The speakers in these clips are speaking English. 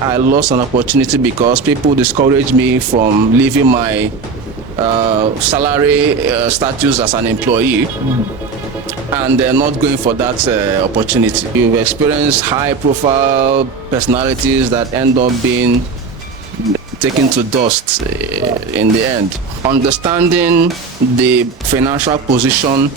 I lost an opportunity because people discouraged me from leaving my salary status as an employee, and they're not going for that opportunity. You've experienced high-profile personalities that end up being taken to dust in the end. Understanding the financial position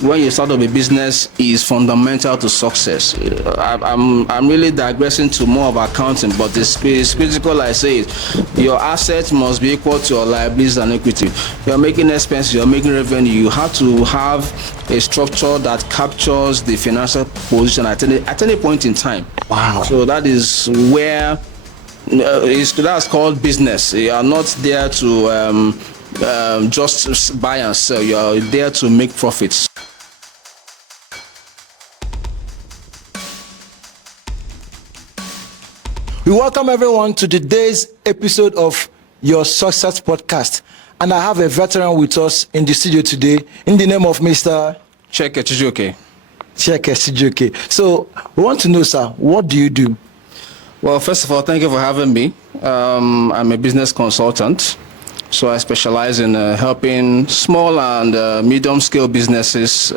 when you start up a business is fundamental to success. I'm really digressing to more of accounting, but it's critical. I say it. Your assets must be equal to your liabilities and equity. You're making expenses, you're making revenue. You have to have a structure that captures the financial position at any point in time. Wow. So that is where that's called business. You are not there to just buy and sell. You are there to make profits. We welcome everyone to today's episode of Your Success Podcast. And I have a veteran with us in the studio today in the name of Mr. Chieke, Chijioke. Chijioke. So we want to know, sir, what do you do? Well, first of all, thank you for having me. I'm a business consultant. So I specialize in helping small and medium-scale businesses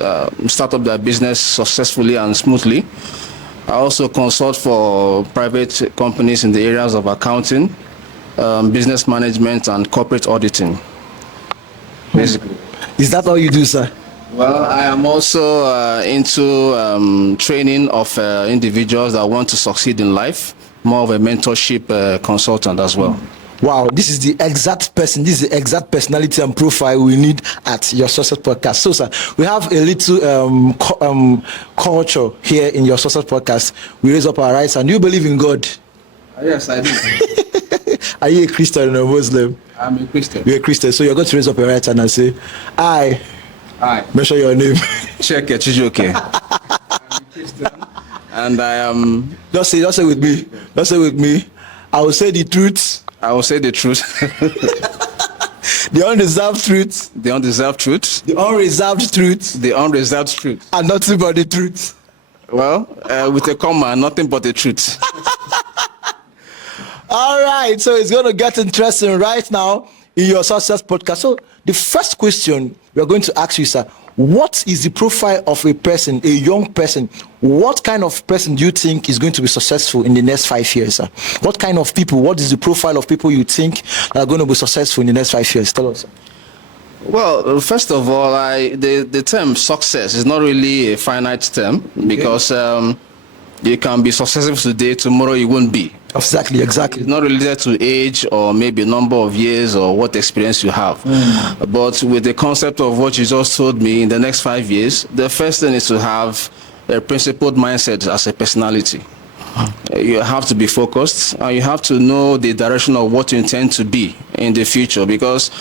start up their business successfully and smoothly. I also consult for private companies in the areas of accounting, business management, and corporate auditing, basically. Is that all you do, sir? Well, I am also into training of individuals that want to succeed in life, more of a mentorship consultant as well. Wow, this is the exact person, this is the exact personality and profile we need at Your Success Podcast. So, sir, we have a little culture here in Your Success Podcast. We raise up our rights, and you believe in God? Yes, I do. Are you a Christian or a Muslim? I'm a Christian. You're a Christian, so you're going to raise up your right hand and say, I. Mention your name. Chieke, Chijioke. I'm a Christian, and I am... Don't say with me. Don't say with me. I will say the truth. I will say the truth. The undeserved truth. The undeserved truth. The unreserved truth. The unreserved truth. And nothing but the truth. Well, with a comma, nothing but the truth. All right, so it's going to get interesting right now in Your Success Podcast. So the first question we are going to ask you, sir, what is the profile of a person, a young person? What kind of person do you think is going to be successful in the next 5 years, sir? What kind of people, what is the profile of people you think are going to be successful in the next 5 years? Tell us, sir. Well, first of all, the term success is not really a finite term, because you can be successful today, tomorrow you won't be. Exactly. It's not related to age or maybe number of years or what experience you have. But with the concept of what you just told me, in the next 5 years, the first thing is to have a principled mindset as a personality. You have to be focused, and you have to know the direction of what you intend to be in the future, because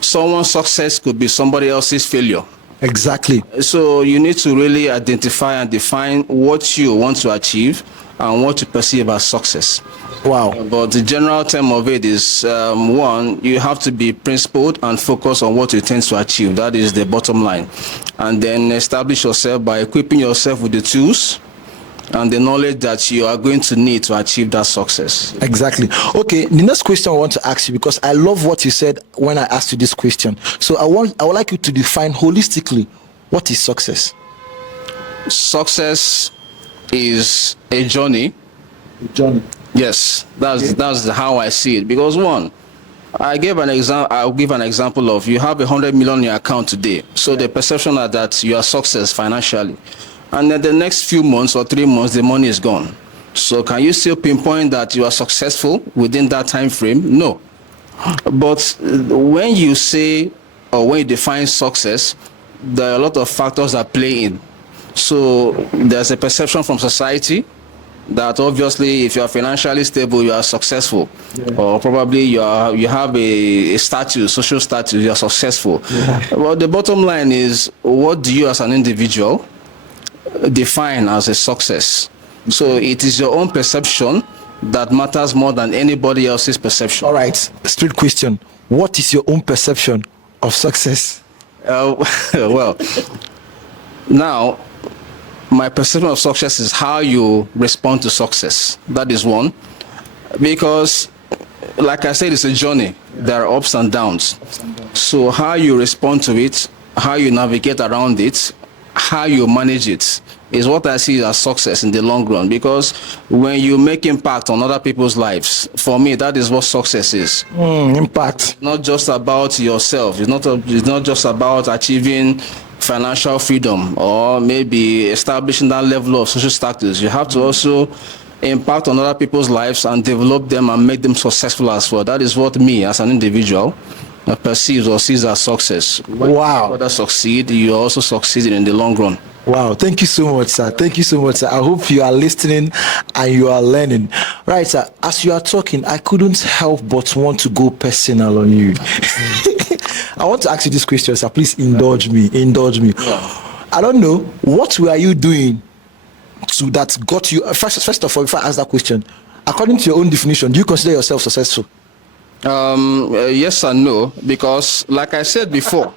someone's success could be somebody else's failure. Exactly. So you need to really identify and define what you want to achieve and what you perceive as success. Wow. But the general term of it is, one, you have to be principled and focus on what you intend to achieve. That is the bottom line. And then establish yourself by equipping yourself with the tools and the knowledge that you are going to need to achieve that success. Exactly. Okay, the next question I want to ask you, because I love what you said when I asked you this question. So I would like you to define holistically, what is success? Success is a journey. Yes, that's how I see it. Because one, I'll give an example of, you have 100 million in your account today. So the perception is that you are success financially. And then the next few months or 3 months, the money is gone. So can you still pinpoint that you are successful within that time frame? No. But when you say, or when you define success, there are a lot of factors that play in. So there's a perception from society that obviously if you are financially stable, you are successful. Or probably you have a status, social status, you are successful. Well, the bottom line is, what do you as an individual define as a success? So it is your own perception that matters more than anybody else's perception. All right, straight question. What is your own perception of success? Well, now, my perception of success is how you respond to success. That is one. Because, like I said, it's a journey. There are ups and downs. So how you respond to it, how you navigate around it, how you manage it is what I see as success in the long run. Because when you make impact on other people's lives, for me, that is what success is. Impact. Not just about yourself. It's not just about achieving financial freedom or maybe establishing that level of social status. You have to also impact on other people's lives and develop them and make them successful as well. That is what me as an individual perceives or sees as success. When others succeed, you also succeed in the long run. Wow, thank you so much, sir. Thank you so much, sir. I hope you are listening and you are learning. Right, sir, as you are talking, I couldn't help but want to go personal on you. I want to ask you this question, sir. Please indulge me. Yeah. I don't know, what were you doing to that got you, first of all, if I ask that question, according to your own definition, do you consider yourself successful? Yes and no, because like I said before,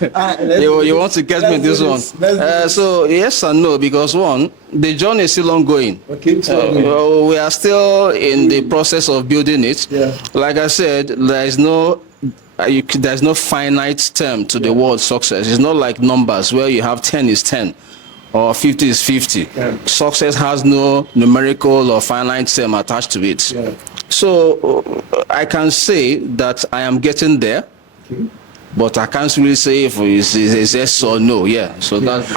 you want to get me this one. So yes and no, because one, the journey is still ongoing. Okay. We are still in the process of building it. Yeah. Like I said, there's no finite term to the word success. It's not like numbers where you have 10 is 10 or 50 is 50. Yeah. Success has no numerical or finite term attached to it. Yeah. So I can say that I am getting there. Okay. But I can't really say if it's yes or no. Yeah. So that's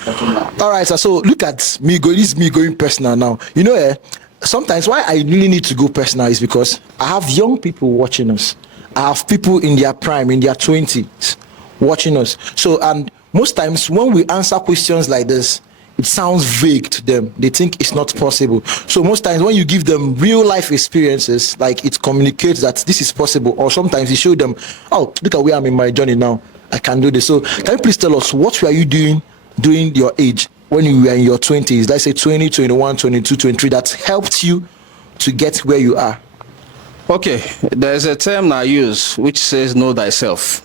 all right, sir. So look at me going. This is me going personal now. You know, sometimes why I really need to go personal is because I have young people watching us. I have people in their prime, in their 20s, watching us. So, and most times when we answer questions like this, it sounds vague to them. They think it's not possible. So most times when you give them real life experiences, like it communicates that this is possible, or sometimes you show them, oh, look at where I'm in my journey now. I can do this. So can you please tell us, what were you doing during your age when you were in your 20s, let's say 20, 21, 22, 23, that helped you to get where you are? Okay, there's a term I use which says know thyself.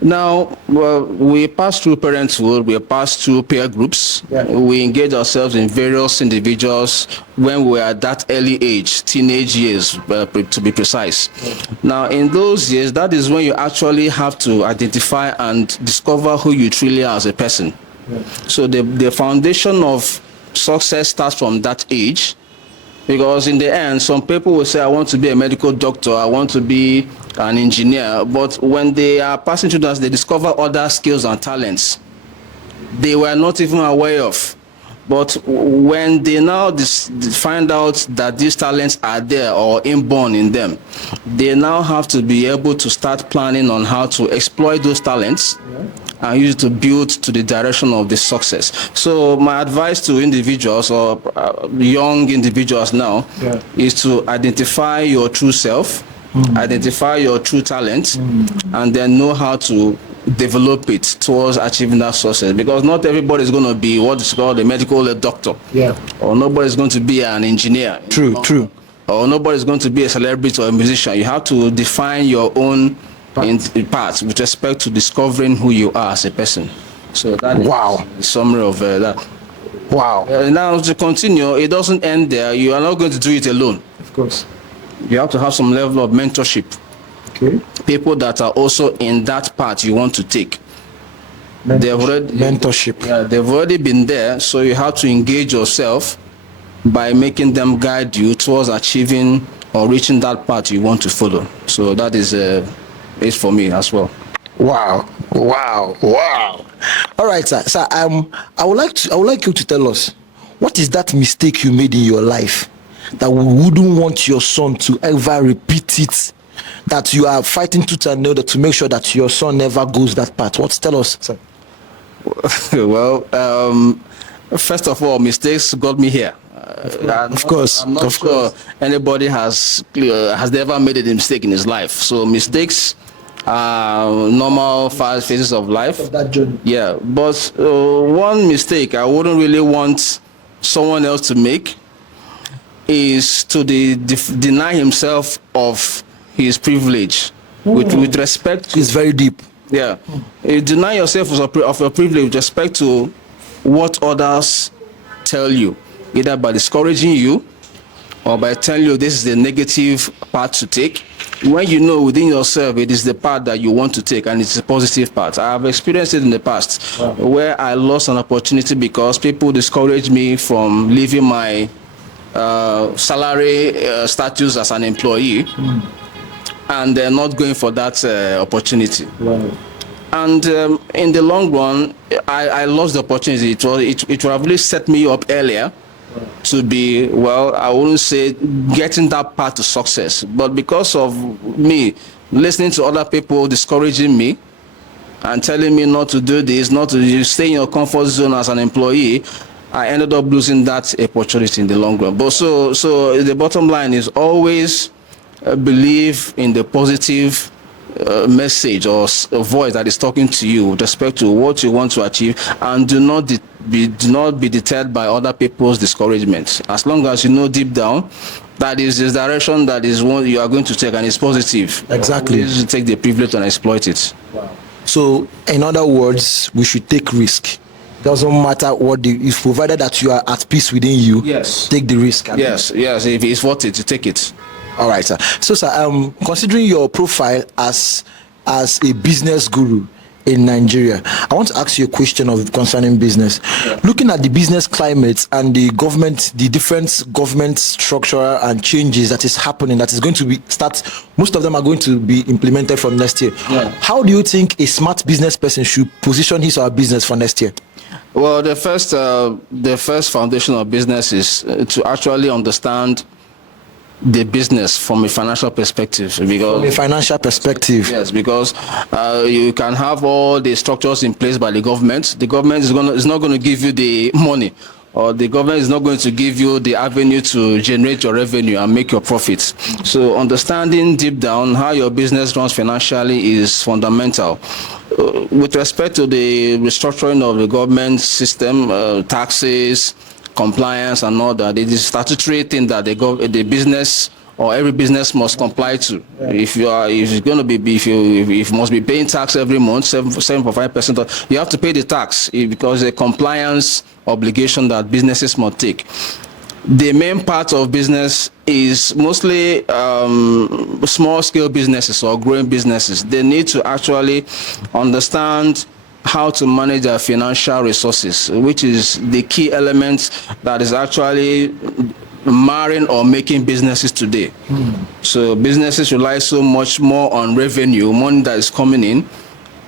Now, well, we pass through parenthood, we pass through peer groups, we engage ourselves in various individuals when we're at that early age, teenage years, to be precise. Now, in those years, that is when you actually have to identify and discover who you truly are as a person. So the foundation of success starts from that age. Because in the end, some people will say, I want to be a medical doctor, I want to be an engineer. But when they are passing through that, they discover other skills and talents they were not even aware of. But when they now find out that these talents are there or inborn in them, they now have to be able to start planning on how to exploit those talents and use it to build to the direction of the success. So my advice to individuals or young individuals now is to identify your true self, identify your true talent, and then know how to develop it towards achieving that success. Because not everybody is going to be what is called a medical doctor, or nobody is going to be an engineer. True. Or nobody is going to be a celebrity or a musician. You have to define your own parts with respect to discovering who you are as a person. So that is the summary of that. Now to continue, it doesn't end there. You are not going to do it alone. Of course. You have to have some level of mentorship. People that are also in that path you want to take. Mentorship. Yeah, they've already been there, so you have to engage yourself by making them guide you towards achieving or reaching that path you want to follow. So that is it for me as well. Wow. All right, sir. Sir, I would like you to tell us, what is that mistake you made in your life that we wouldn't want your son to ever repeat it? That you are fighting tooth and nail to make sure that your son never goes that path. Tell us, sir? Well, first of all, mistakes got me here. Of course. I'm not sure anybody has never made a mistake in his life. So mistakes are normal phases of life. Of that journey. Yeah, but one mistake I wouldn't really want someone else to make is to deny himself of his privilege with respect to, it's very deep. You deny yourself of your privilege with respect to what others tell you, either by discouraging you or by telling you this is the negative part to take, when you know within yourself it is the part that you want to take and it's a positive part. I have experienced it in the past where I lost an opportunity because people discouraged me from leaving my salary status as an employee and they're not going for that opportunity. And in the long run, I lost the opportunity. It would have really set me up earlier to be, well, I wouldn't say getting that path to success, but because of me listening to other people discouraging me and telling me not to do this, not to stay in your comfort zone as an employee, I ended up losing that opportunity in the long run. But so the bottom line is always believe in the positive message or voice that is talking to you with respect to what you want to achieve, and do not be deterred by other people's discouragement. As long as you know deep down that is the direction that is one you are going to take and it's positive. Exactly. You take the privilege and exploit it. Wow. So in other words, we should take risk. Doesn't matter what if provided that you are at peace within you. Yes. Take the risk. Yes. If it's worth it, to take it. All right, sir. So, sir, considering your profile as a business guru in Nigeria, I want to ask you a question concerning business. Yeah. Looking at the business climate and the different government structure and changes that is happening, that is going to most of them are going to be implemented from next year. Yeah. How do you think a smart business person should position his or her business for next year? Well, the first foundation of business is to actually understand the business from a financial perspective. Because yes, because you can have all the structures in place by the government. The government is not going to give you the money, or the government is not going to give you the avenue to generate your revenue and make your profits. So understanding deep down how your business runs financially is fundamental. With respect to the restructuring of the government system, taxes, compliance and all that, it is statutory thing that the business or every business must comply to. Yeah. If you must be paying tax every month, 7.5%, you have to pay the tax because the compliance obligation that businesses must take. The main part of business is mostly small scale businesses or growing businesses. They need to actually understand how to manage their financial resources, which is the key element that is actually marring or making businesses today. So businesses rely so much more on revenue, money that is coming in,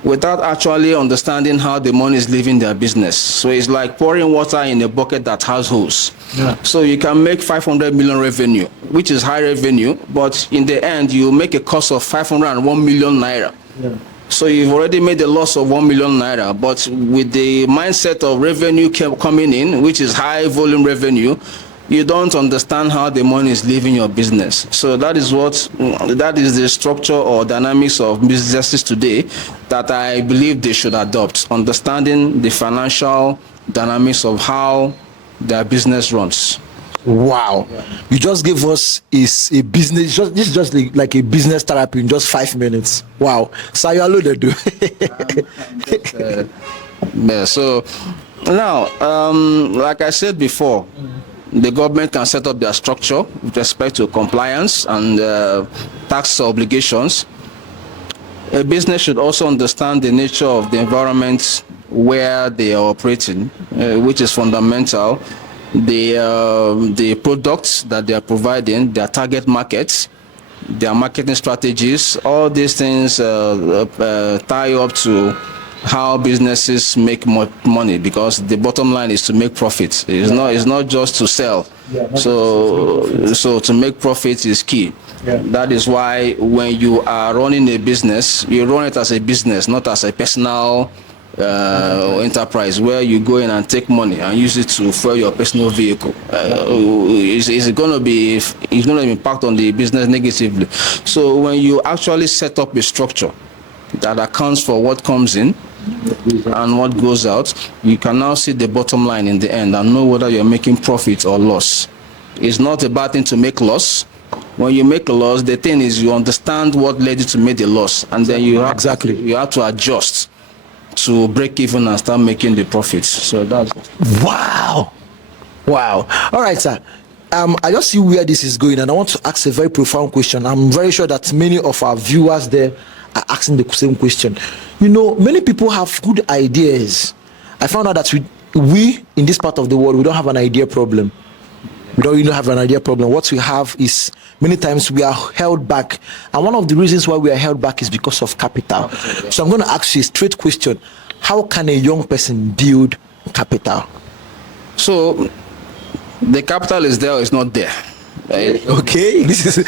without actually understanding how the money is leaving their business. So it's like pouring water in a bucket that has holes. Yeah. So you can make 500 million revenue, which is high revenue, but in the end you make a cost of 501 million naira. Yeah. So you've already made a loss of 1 million naira, but with the mindset of revenue coming in, which is high volume revenue, you don't understand how the money is leaving your business. So that is the structure or dynamics of businesses today that I believe they should adopt, understanding the financial dynamics of how their business runs. Wow. Yeah. You just gave us a business, this is just like a business therapy in just 5 minutes. Wow. So you are loaded, dude. Yeah, so now, like I said before, the government can set up their structure with respect to compliance and tax obligations. A business should also understand the nature of the environment where they are operating, which is fundamental. The products that they are providing, their target markets, their marketing strategies, all these things tie up to how businesses make more money, because the bottom line is to make profits. It's not just to sell. Yeah, so to make profits is key. Yeah. That is why when you are running a business, you run it as a business, not as a personal enterprise where you go in and take money and use it to fuel your personal vehicle. It's going to impact on the business negatively. So when you actually set up a structure that accounts for what comes in and what goes out, you can now see the bottom line in the end and know whether you're making profit or loss. It's not a bad thing to make loss. When you make a loss, the thing is you understand what led you to make the loss, and then you have to adjust to break even and start making the profits. So that's wow. All right, sir. I just see where this is going, and I want to ask a very profound question. I'm very sure that many of our viewers there are asking the same question. Many people have good ideas. I found out that we in this part of the world, we don't have an idea problem. We don't even have an idea problem. What we have is many times we are held back. And one of the reasons why we are held back is because of capital. So I'm going to ask you a straight question. How can a young person build capital? So the capital is there or it's not there. Okay. This is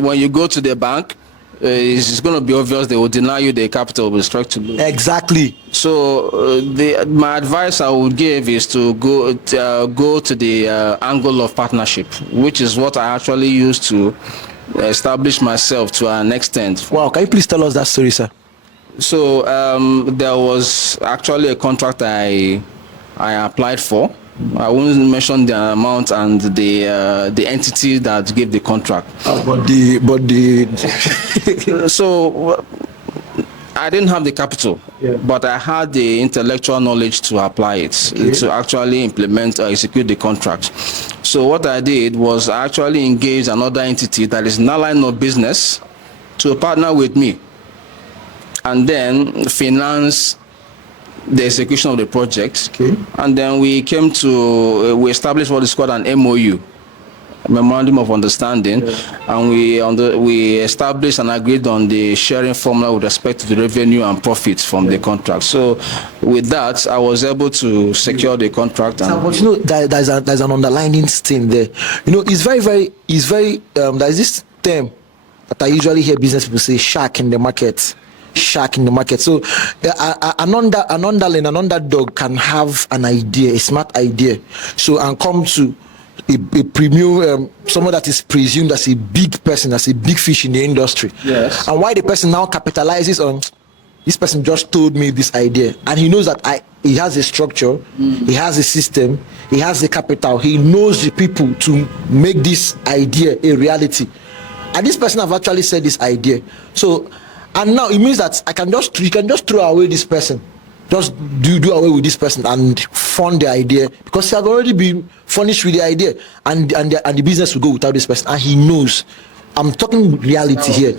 when you go to the bank, it's going to be obvious they will deny you the capital with respect to loan. Exactly. So my advice I would give is to go to the angle of partnership, which is what I actually used to establish myself to an extent. Wow, can you please tell us that story, sir? So there was actually a contract I applied for. I won't mention the amount and the entity that gave the contract. So I didn't have the capital, but I had the intellectual knowledge to apply it, to actually implement or execute the contract. So what I did was I actually engaged another entity that is in that line of business to partner with me and then finance the execution of the project. And then we established what is called an MOU, Memorandum of Understanding, and we established and agreed on the sharing formula with respect to the revenue and profits from the contract. So with that, I was able to secure the contract. But there's an underlying thing there. It's very, there's this term that I usually hear business people say, shark in the market. So an underdog can have an idea, a smart idea, and come to a premium, someone that is presumed as a big person, as a big fish in the industry. Yes. And why the person now capitalizes on, this person just told me this idea, and he knows that he has a structure, he has a system, he has the capital, he knows the people to make this idea a reality. And this person have actually said this idea. So, and now it means that you can just throw away this person, just do away with this person and fund the idea, because he has already been furnished with the idea, and the business will go without this person, and he knows. I'm talking reality here.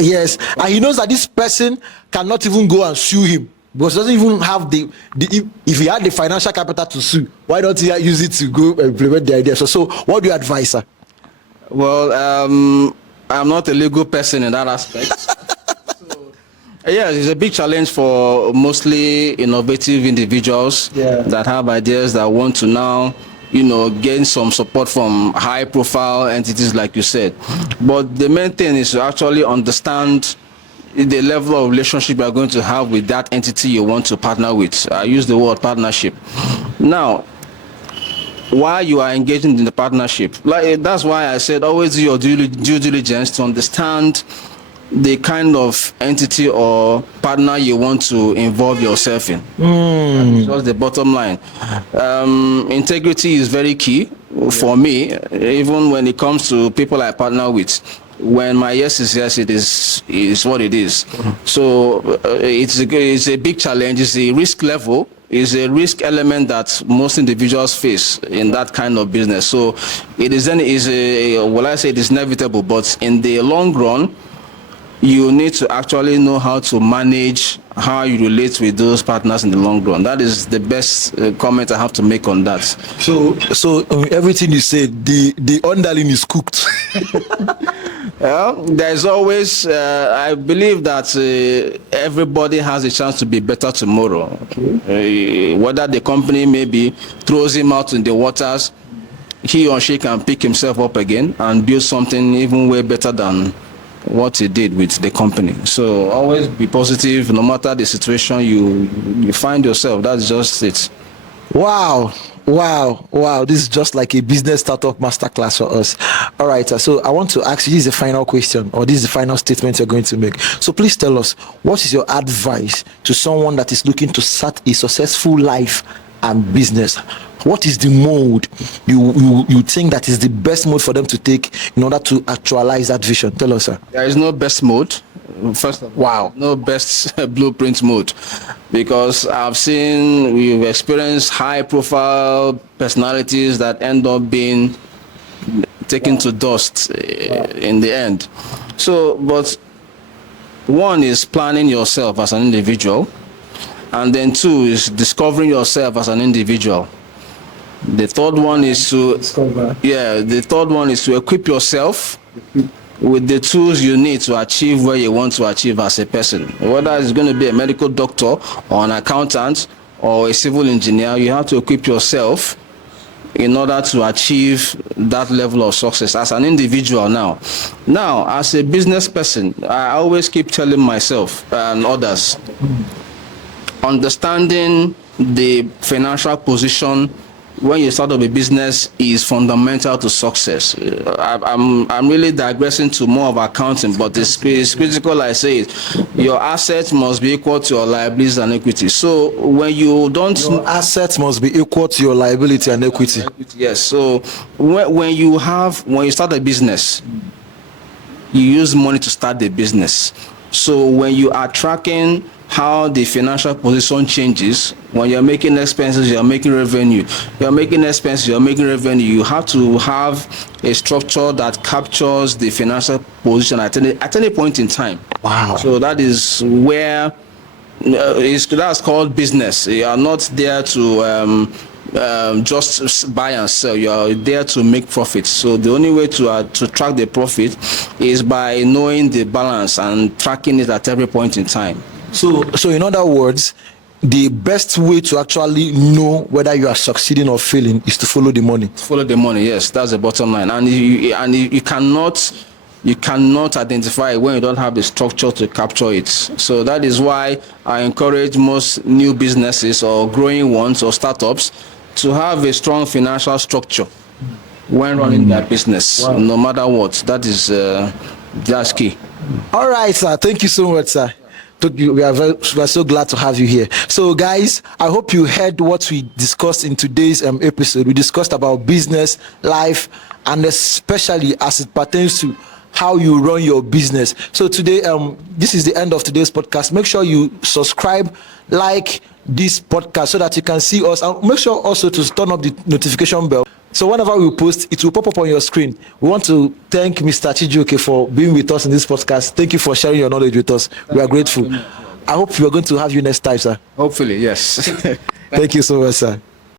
Yes, and he knows that this person cannot even go and sue him, because he doesn't even have if he had the financial capital to sue, why don't he use it to go implement the idea? So what do you advise, sir? Well, I'm not a legal person in that aspect. Yes, it's a big challenge for mostly innovative individuals that have ideas that want to now, gain some support from high-profile entities, like you said. But the main thing is to actually understand the level of relationship you are going to have with that entity you want to partner with. I use the word partnership. Now, while you are engaging in the partnership, that's why I said always do your due diligence to understand the kind of entity or partner you want to involve yourself in. That's the bottom line. Integrity is very key for me, even when it comes to people I partner with. When my yes is yes, it is what it is. So it's a big challenge. It's a risk level. Is a risk element that most individuals face in that kind of business. So it is inevitable, but in the long run, you need to actually know how to manage how you relate with those partners in the long run. That is the best comment I have to make on that. So everything you said, the underling is cooked. Well, there's always, I believe that everybody has a chance to be better tomorrow. Whether the company maybe throws him out in the waters, he or she can pick himself up again and build something even way better than what he did with the company. So always be positive, no matter the situation you find yourself. That's just it. Wow. This is just like a business startup masterclass for us. All right, so I want to ask you, this is the final question, or this is the final statement you're going to make. So please tell us, what is your advice to someone that is looking to start a successful life and business? what is the mode you think that is the best mode for them to take in order to actualize that vision? Tell us, sir. There is no best mode. First of all, Wow. no best blueprint mode, because we've experienced high profile personalities that end up being taken to dust in the end. So, but one is planning yourself as an individual, and then two is discovering yourself as an individual. The third one is to equip yourself with the tools you need to achieve where you want to achieve as a person. Whether it's going to be a medical doctor or an accountant or a civil engineer, you have to equip yourself in order to achieve that level of success as an individual. Now, as a business person, I always keep telling myself and others, understanding the financial position when you start up a business is fundamental to success. I'm really digressing to more of accounting, but it's critical. I say it. Your assets must be equal to your liabilities and equity. So when you don't, your assets must be equal to your liability and equity. Yes. So when you start a business, you use money to start the business. So when you are tracking how the financial position changes, when you're making expenses, you're making revenue. You're making expenses, you're making revenue. You have to have a structure that captures the financial position at any point in time. Wow. So that is where that's called business. You are not there to just buy and sell. You are there to make profits. So the only way to track the profit is by knowing the balance and tracking it at every point in time. So in other words, the best way to actually know whether you are succeeding or failing is to follow the money. Follow the money, yes, that's the bottom line. And you cannot identify it when you don't have the structure to capture it. So that is why I encourage most new businesses or growing ones or startups to have a strong financial structure when running their business, no matter what. That's key. All right, sir. Thank you so much, sir. We are so glad to have you here. So guys, I hope you heard what we discussed in today's episode. We discussed about business, life, and especially as it pertains to how you run your business. So today, this is the end of today's podcast. Make sure you subscribe, like this podcast so that you can see us, and make sure also to turn up the notification bell. So whenever we post, it will pop up on your screen. We want to thank Mr. Chijioke for being with us in this podcast. Thank you for sharing your knowledge with us. We are grateful. I hope we are going to have you next time, sir. Hopefully, yes. Thank you so much, sir.